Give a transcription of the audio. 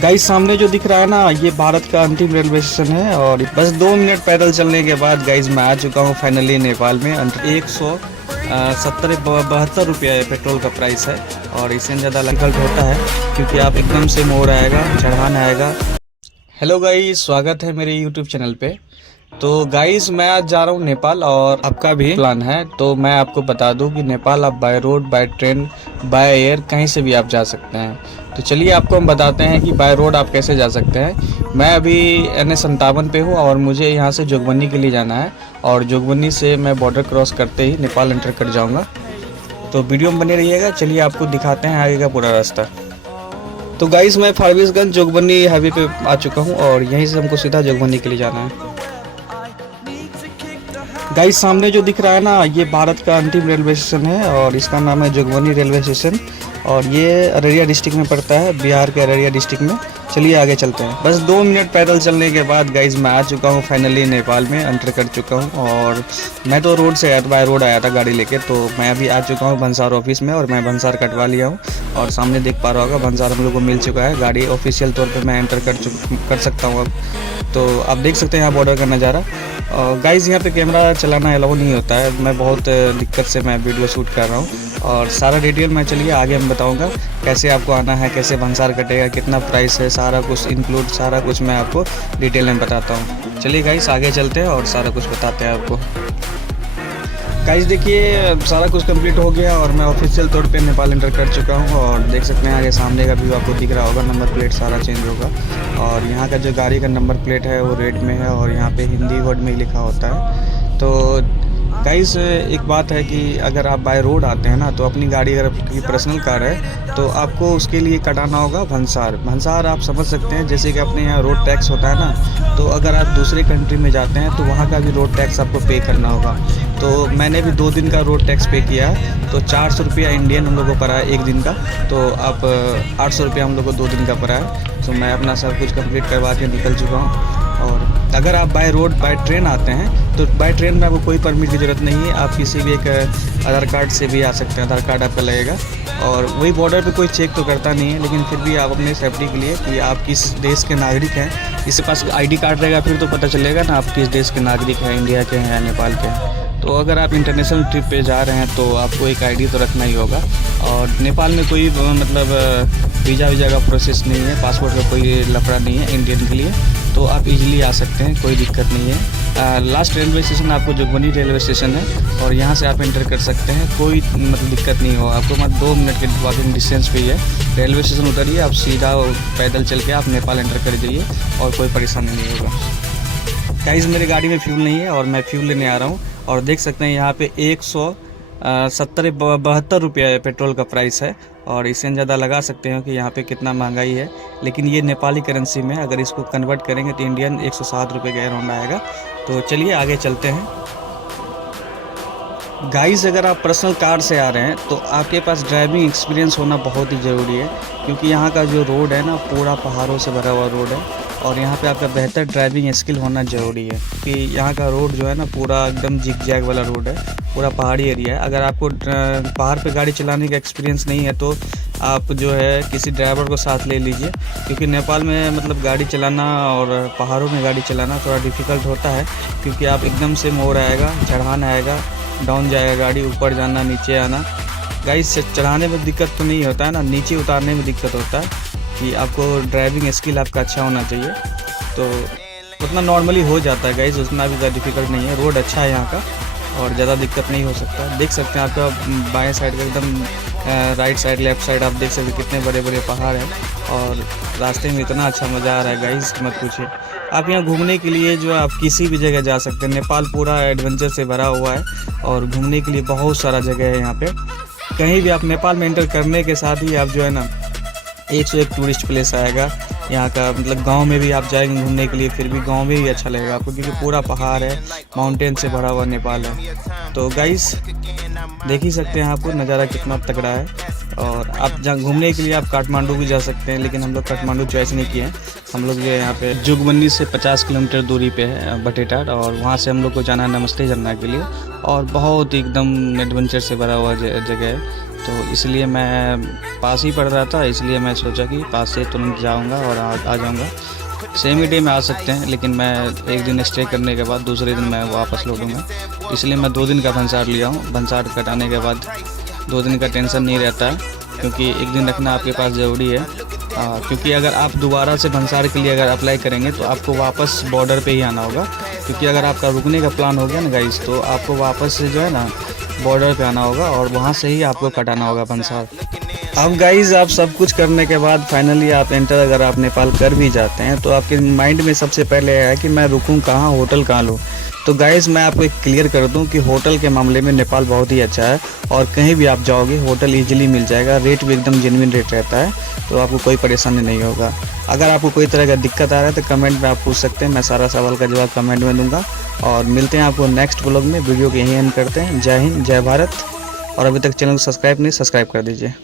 Guys सामने जो दिख रहा है ना, ये भारत का अंतिम रेलवे स्टेशन है और बस 2 मिनट पैदल चलने के बाद गाइस मैं आ चुका हूँ फाइनली नेपाल में। 170-72 रुपये पेट्रोल का प्राइस है और इससे ज़्यादा डिफिकल्ट होता है क्योंकि आप एकदम से मोड़ आएगा, चढ़ान आएगा। हेलो गाइस, स्वागत है मेरे यूट्यूब चैनल पे। तो गाइस मैं आज जा रहा हूँ नेपाल और आपका भी प्लान है, तो मैं आपको बता दूं कि नेपाल आप by road, by train, by air कहीं से भी आप जा सकते हैं। तो चलिए आपको हम बताते हैं कि बाय रोड आप कैसे जा सकते हैं। मैं अभी NH57 पे हूँ और मुझे यहाँ से जोगबनी के लिए जाना है और जोगबनी से मैं बॉर्डर क्रॉस करते ही नेपाल एंटर कर जाऊँगा। तो वीडियो में बने रहिएगा। चलिए आपको दिखाते हैं आगे का पूरा रास्ता। तो गाइस मैं फारबिसगंज जोगबनी हाईवे पे आ चुका हूँ और यहीं से हमको सीधा जोगबनी के लिए जाना है। गाइस सामने जो दिख रहा है ना, ये भारत का अंतिम रेलवे स्टेशन है और इसका नाम है जोगबनी रेलवे स्टेशन और ये अररिया डिस्ट्रिक्ट में पड़ता है, बिहार के अररिया डिस्ट्रिक्ट में। चलिए आगे चलते हैं। बस 2 मिनट पैदल चलने के बाद गाइस मैं आ चुका हूँ फाइनली नेपाल में, एंटर कर चुका हूँ। और मैं तो रोड से आया था, बाय रोड आया था गाड़ी लेके। तो मैं अभी आ चुका हूँ भंसार ऑफिस में और मैं भंसार कटवा लिया हूँ और सामने देख पा रहा होगा भंसार हम लोग को मिल चुका है। गाड़ी ऑफिशियल तौर पर मैं एंटर कर सकता हूँ अब। तो आप देख सकते हैं यहाँ बॉर्डर का नज़ारा। गाइस यहाँ पे कैमरा चलाना अलाउ नहीं होता है, मैं बहुत दिक्कत से मैं वीडियो शूट कर रहा हूँ और सारा डिटेल मैं चलिए आगे मैं बताऊँगा कैसे आपको आना है, कैसे भंसार कटेगा, कितना प्राइस है, सारा कुछ इंक्लूड, सारा कुछ मैं आपको डिटेल में बताता हूँ। चलिए गाइस आगे चलते हैं और सारा कुछ बताते हैं आपको। गाइस देखिए सारा कुछ कंप्लीट हो गया और मैं ऑफिशियल तौर पे नेपाल एंटर कर चुका हूँ और देख सकते हैं आगे सामने का व्यू आपको दिख रहा होगा। नंबर प्लेट सारा चेंज होगा और यहाँ का जो गाड़ी का नंबर प्लेट है वो रेड में है और यहाँ पे हिंदी वर्ड में ही लिखा होता है। तो गाइस एक बात है कि अगर आप बाय रोड आते हैं ना, तो अपनी गाड़ी अगर आपकी पर्सनल कार है तो आपको उसके लिए कटाना होगा भंसार आप समझ सकते हैं, जैसे कि अपने यहाँ रोड टैक्स होता है ना, तो अगर आप दूसरे कंट्री में जाते हैं तो वहाँ का भी रोड टैक्स आपको पे करना होगा। तो मैंने भी 2 दिन का रोड टैक्स पे किया है, तो 400 रुपया इंडियन हम लोग को पड़ा है 1 दिन का, तो आप 800 रुपया हम लोग को 2 दिन का पड़ा है। तो मैं अपना सब कुछ कंप्लीट करवा के निकल चुका हूँ। और अगर आप बाय रोड बाय ट्रेन आते हैं तो बाय ट्रेन में आपको कोई परमिट की ज़रूरत नहीं है, आप किसी भी एक आधार कार्ड से भी आ सकते हैं, आधार कार्ड आपका लगेगा और वही बॉर्डर पे कोई चेक तो करता नहीं है, लेकिन फिर भी आप अपने सेफ्टी के लिए कि आप किस देश के नागरिक हैं, इसके पास ID कार्ड रहेगा फिर तो पता चलेगा ना आप किस देश के नागरिक हैं, इंडिया के हैं या नेपाल के हैं। तो अगर आप इंटरनेशनल ट्रिप पे जा रहे हैं तो आपको एक ID तो रखना ही होगा। और नेपाल में कोई मतलब वीज़ा का प्रोसेस नहीं है, पासपोर्ट का कोई लफड़ा नहीं है इंडियन के लिए, तो आप इजीली आ सकते हैं, कोई दिक्कत नहीं है। लास्ट रेलवे स्टेशन आपको जोगबनी रेलवे स्टेशन है और यहाँ से आप एंटर कर सकते हैं, कोई मतलब दिक्कत नहीं हो आपको। मतलब 2 मिनट के वॉकिंग डिस्टेंस पे ही है रेलवे स्टेशन, उतरिए आप सीधा पैदल चल के आप नेपाल एंटर कर जाइए और कोई परेशानी नहीं होगा। गाइस मेरी गाड़ी में फ्यूल नहीं है और मैं फ्यूल लेने आ रहा हूँ और देख सकते हैं यहाँ पे 170-72 रुपये पेट्रोल का प्राइस है और इससे ज़्यादा लगा सकते हैं कि यहाँ पे कितना महंगाई है, लेकिन ये नेपाली करेंसी में अगर इसको कन्वर्ट करेंगे तो इंडियन 107 रुपये के अराउंड आएगा। तो चलिए आगे चलते हैं। गाइस अगर आप पर्सनल कार से आ रहे हैं तो आपके पास ड्राइविंग एक्सपीरियंस होना बहुत ही ज़रूरी है, क्योंकि यहाँ का जो रोड है ना पूरा पहाड़ों से भरा हुआ रोड है और यहाँ पे आपका बेहतर ड्राइविंग स्किल होना ज़रूरी है कि यहाँ का रोड जो है ना पूरा एकदम जिग जैग वाला रोड है, पूरा पहाड़ी एरिया है। अगर आपको पहाड़ पे गाड़ी चलाने का एक्सपीरियंस नहीं है तो आप जो है किसी ड्राइवर को साथ ले लीजिए, क्योंकि नेपाल में मतलब गाड़ी चलाना और पहाड़ों में गाड़ी चलाना थोड़ा डिफ़िकल्ट होता है, क्योंकि आप एकदम से मोड़ आएगा, चढ़ान आएगा, डाउन जाएगा गाड़ी, ऊपर जाना, नीचे आना। गाइस चढ़ाने में दिक्कत तो नहीं होता है ना, नीचे उतारने में दिक्कत होता है कि आपको ड्राइविंग स्किल आपका अच्छा होना चाहिए। तो उतना नॉर्मली हो जाता है गाइस, उतना भी ज़्यादा डिफ़िकल्ट नहीं है, रोड अच्छा है यहाँ का और ज़्यादा दिक्कत नहीं हो सकता। देख सकते हैं आपका बाएं साइड का एकदम राइट साइड, लेफ़्ट साइड आप देख सकते हैं कितने बड़े बड़े पहाड़ हैं और रास्ते में इतना अच्छा मज़ा आ रहा है गाइस मत पूछिए। आप यहाँ घूमने के लिए जो आप किसी भी जगह जा सकते हैं, नेपाल पूरा एडवेंचर से भरा हुआ है और घूमने के लिए बहुत सारा जगह है यहाँ पे। कहीं भी आप नेपाल में एंटर करने के साथ ही आप जो है ना 101 टूरिस्ट प्लेस आएगा यहाँ का। मतलब गांव में भी आप जाएंगे घूमने के लिए फिर भी गांव में ही अच्छा लगेगा आपको, क्योंकि पूरा पहाड़ है, माउंटेन से भरा हुआ नेपाल है। तो गाइस देख ही सकते हैं आपको नज़ारा कितना तगड़ा है। और आप जहाँ घूमने के लिए आप काठमांडू भी जा सकते हैं, लेकिन हम लोग काठमांडू चॉइस नहीं किए हैं। हम लोग जो यहाँ पे जोगबनी से 50 किलोमीटर दूरी पे है बटेटार और वहाँ से हम लोग को जाना है नमस्ते झरना के लिए और बहुत एकदम एडवेंचर से भरा हुआ जगह है। तो इसलिए मैं पास ही पड़ रहा था, इसलिए मैं सोचा कि पास से तुरंत जाऊंगा और आ जाऊंगा। सेम ही डे में आ सकते हैं, लेकिन मैं एक दिन स्टे करने के बाद दूसरे दिन मैं वापस लौटूंगा। इसलिए मैं 2 दिन का भंसार लिया हूँ। भंसार कटाने के बाद 2 दिन का टेंशन नहीं रहता है, क्योंकि एक दिन रखना आपके पास ज़रूरी है। क्योंकि अगर आप दोबारा से भंसार के लिए अगर अप्लाई करेंगे तो आपको वापस बॉर्डर पे ही आना होगा। क्योंकि अगर आपका रुकने का प्लान हो गया ना गाइस, तो आपको वापस से जो है ना बॉर्डर पे आना होगा और वहाँ से ही आपको कटाना होगा भंसार। अब गाइस, आप सब कुछ करने के बाद फाइनली आप एंटर अगर आप नेपाल कर भी जाते हैं तो आपके माइंड में सबसे पहले है कि मैं रुकूं कहाँ, होटल कहाँ लूँ। तो गाइस, मैं आपको एक क्लियर कर दूं कि होटल के मामले में नेपाल बहुत ही अच्छा है और कहीं भी आप जाओगे होटल इजीली मिल जाएगा। रेट भी एकदम जेन्युइन रेट रहता है, तो आपको कोई परेशानी नहीं होगा। अगर आपको कोई तरह का दिक्कत आ रहा है तो कमेंट में आप पूछ सकते हैं, मैं सारा सवाल का जवाब कमेंट में दूंगा। और मिलते हैं आपको नेक्स्ट व्लॉग में। वीडियो को यहीं एंड करते हैं। जय हिंद, जय भारत। और अभी तक चैनल को सब्सक्राइब नहीं, सब्सक्राइब कर दीजिए।